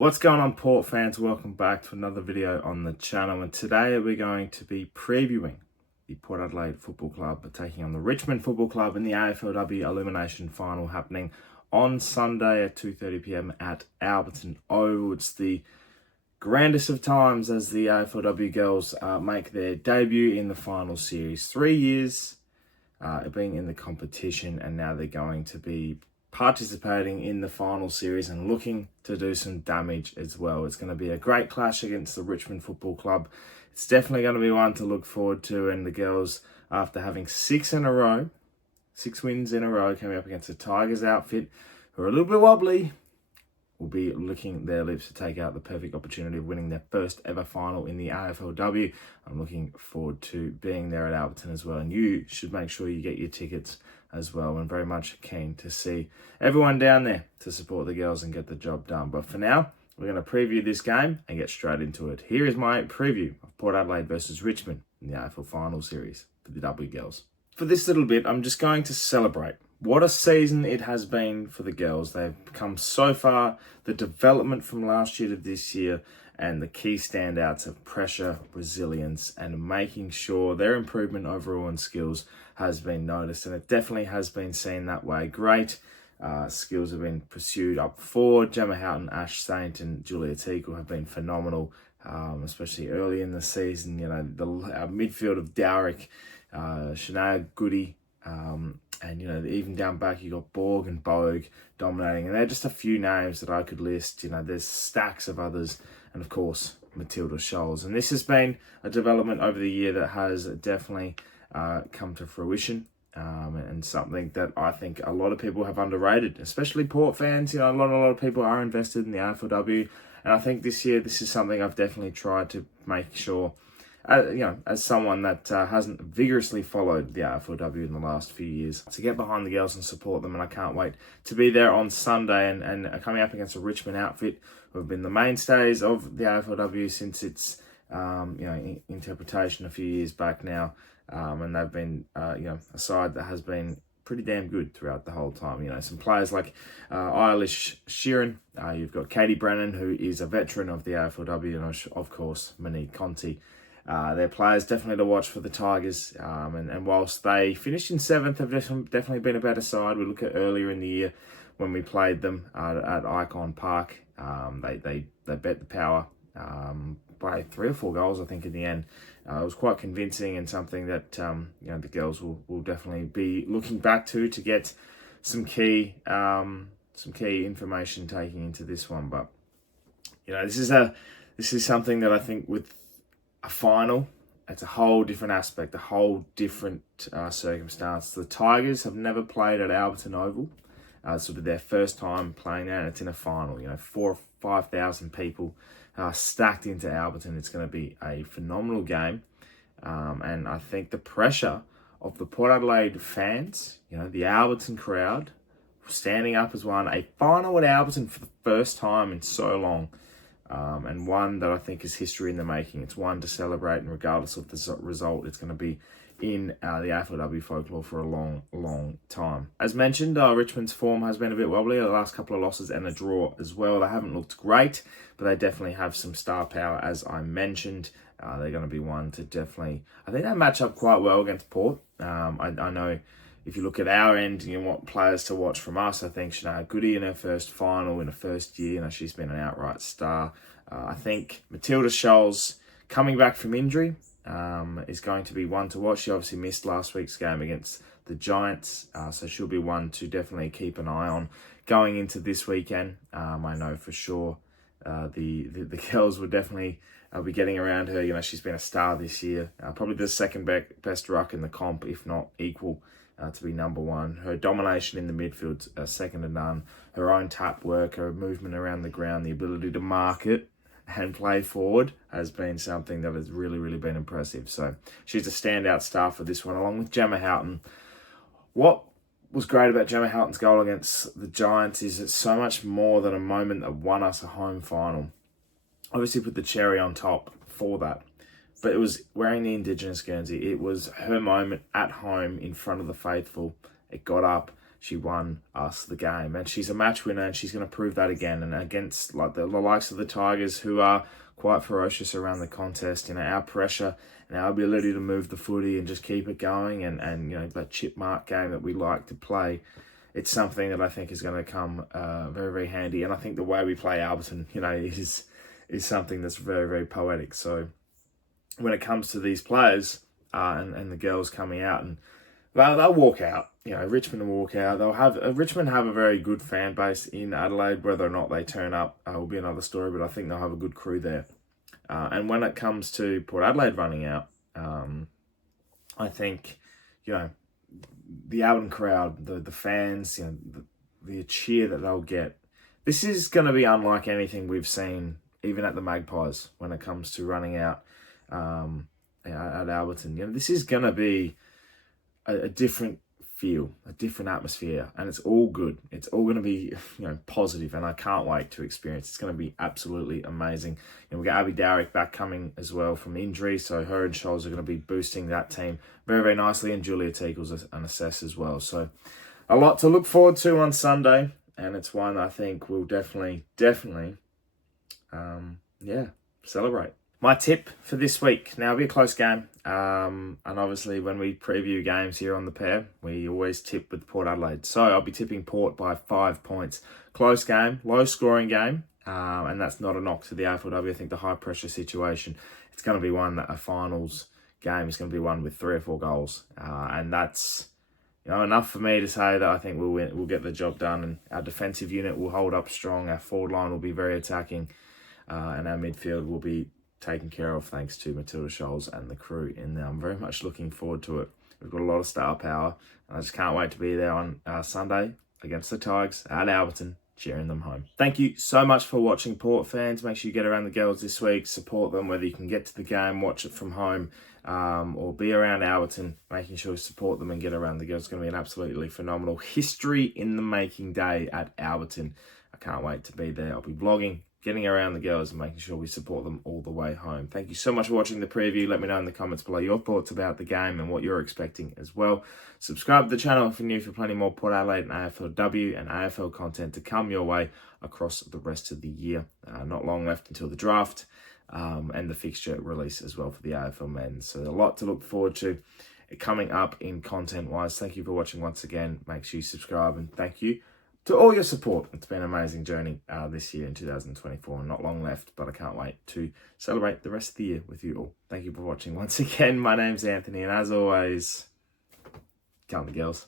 What's going on, Port fans? Welcome back to another video on the channel, and today we're going to be previewing the Port Adelaide Football Club taking on the Richmond Football Club in the Aflw Elimination Final happening on Sunday at 2:30 p.m. at Alberton Oval. It's the grandest of times as the Aflw girls make their debut in the final series. 3 years being in the competition, and now they're going to be participating in the final series and looking to do some damage as well. It's going to be a great clash against the Richmond Football Club. It's definitely going to be one to look forward to, and the girls, after having 6 wins in a row, coming up against the Tigers outfit, who are a little bit wobbly, will be licking their lips to take out the perfect opportunity of winning their first ever final in the AFLW. I'm looking forward to being there at Alberton as well, and you should make sure you get your tickets as well. I'm very much keen to see everyone down there to support the girls and get the job done. But for now, we're going to preview this game and get straight into it. Here is my preview of Port Adelaide versus Richmond in the AFL Final Series for the W girls. For this little bit, I'm just going to celebrate what a season it has been for the girls. They've come so far, the development from last year to this year, and the key standouts of pressure, resilience, and making sure their improvement overall in skills has been noticed. And it definitely has been seen that way. Great skills have been pursued up forward. Gemma Houghton, Ash Saint, and Julia Teagle have been phenomenal, especially early in the season. You know, the midfield of Dowrick, Shania Goody, and, you know, even down back, you got Borg and Bogue dominating. And they're just a few names that I could list. You know, there's stacks of others. And, of course, Matilda Scholes. And this has been a development over the year that has definitely come to fruition. And something that I think a lot of people have underrated, especially Port fans. You know, a lot of people are invested in the AFLW. And I think this year, this is something I've definitely tried to make sure, you know, as someone that hasn't vigorously followed the AFLW in the last few years, to get behind the girls and support them. And I can't wait to be there on Sunday and coming up against a Richmond outfit who have been the mainstays of the AFLW since its interpretation a few years back now. And they've been a side that has been pretty damn good throughout the whole time. You know, some players like Eilish Sheeran, you've got Katie Brennan, who is a veteran of the AFLW, and of course Monique Conti. They're players definitely to watch for the Tigers. And whilst they finished in 7th, have definitely been a better side. We look at earlier in the year when we played them at Icon Park. They bet the Power by 3 or 4 goals, I think, in the end. It was quite convincing, and something that the girls will definitely be looking back to get some key information taking into this one. But you know, this is something that I think with a final, it's a whole different aspect, a whole different circumstance. The Tigers have never played at Alberton Oval. Sort of their first time playing there, and it's in a final. You know, 4,000 or 5,000 people stacked into Alberton. It's going to be a phenomenal game, and I think the pressure of the Port Adelaide fans, you know, the Alberton crowd, standing up as one, a final at Alberton for the first time in so long. And one that I think is history in the making. It's one to celebrate, and regardless of the result, it's going to be in the AFLW folklore for a long, long time. As mentioned, Richmond's form has been a bit wobbly. The last couple of losses and a draw as well. They haven't looked great, but they definitely have some star power, as I mentioned. They're going to be one to definitely, I think they match up quite well against Port. I know if you look at our end, you want players to watch from us. I think Shania Goody in her first final in her first year, you know, she's been an outright star. I think Matilda Scholes, coming back from injury, is going to be one to watch. She obviously missed last week's game against the Giants, so she'll be one to definitely keep an eye on going into this weekend. I know for sure the girls will definitely be getting around her. You know, she's been a star this year, probably the second best ruck in the comp, if not equal. To be number one. Her domination in the midfield, second to none. Her own tap work, her movement around the ground, the ability to mark it and play forward has been something that has really, really been impressive. So she's a standout star for this one, along with Gemma Houghton. What was great about Gemma Houghton's goal against the Giants is it's so much more than a moment that won us a home final. Obviously put the cherry on top for that. But it was wearing the Indigenous Guernsey. It was her moment at home in front of the faithful. It got up she won us the game. And she's a match winner, and she's going to prove that again. And against like the likes of the Tigers, who are quite ferocious around the contest, our pressure and our ability to move the footy and just keep it going, and that chip mark game that we like to play, it's something that I think is going to come very, very handy. And I think the way we play Alberton, is something that's very, very poetic. So when it comes to these players and the girls coming out, and they'll walk out. Richmond will walk out. Richmond have a very good fan base in Adelaide. Whether or not they turn up will be another story, but I think they'll have a good crew there. And when it comes to Port Adelaide running out, I think, the Alberton crowd, the fans, the cheer that they'll get, this is going to be unlike anything we've seen, even at the Magpies, when it comes to running out at Alberton. This is going to be a different feel, a different atmosphere, and it's all good. It's all going to be, positive, and I can't wait to experience. It's going to be absolutely amazing. We've got Abby Dowrick back coming as well from injury, so her and Scholes are going to be boosting that team very, very nicely, and Julia Teagle's an assess as well. So a lot to look forward to on Sunday, and it's one I think we'll definitely, celebrate. My tip for this week, now it'll be a close game, and obviously when we preview games here on ThePear, we always tip with Port Adelaide. So I'll be tipping Port by 5 points. Close game, low scoring game, and that's not a knock to the Aflw. I think the high pressure situation, it's going to be one that a finals game is going to be one with 3 or 4 goals, and that's enough for me to say that I think we'll win. We'll get the job done, and our defensive unit will hold up strong. Our forward line will be very attacking, and our midfield will be taken care of thanks to Matilda Scholes and the crew in there. I'm very much looking forward to it. We've got a lot of star power, and I just can't wait to be there on Sunday against the Tigers at Alberton, cheering them home. Thank you so much for watching, Port fans. Make sure you get around the girls this week, support them, whether you can get to the game, watch it from home, or be around Alberton, making sure you support them and get around the girls. It's going to be an absolutely phenomenal history in the making day at Alberton. I can't wait to be there. I'll be vlogging, getting around the girls and making sure we support them all the way home. Thank you so much for watching the preview. Let me know in the comments below your thoughts about the game and what you're expecting as well. Subscribe to the channel if you're new for plenty more Port Adelaide and AFLW and AFL content to come your way across the rest of the year. Not long left until the draft and the fixture release as well for the AFL men. So a lot to look forward to coming up in content-wise. Thank you for watching once again. Make sure you subscribe, and thank you to all your support. It's been an amazing journey this year in 2024. Not long left, but I can't wait to celebrate the rest of the year with you all. Thank you for watching once again. My name's Anthony, and as always, come the girls.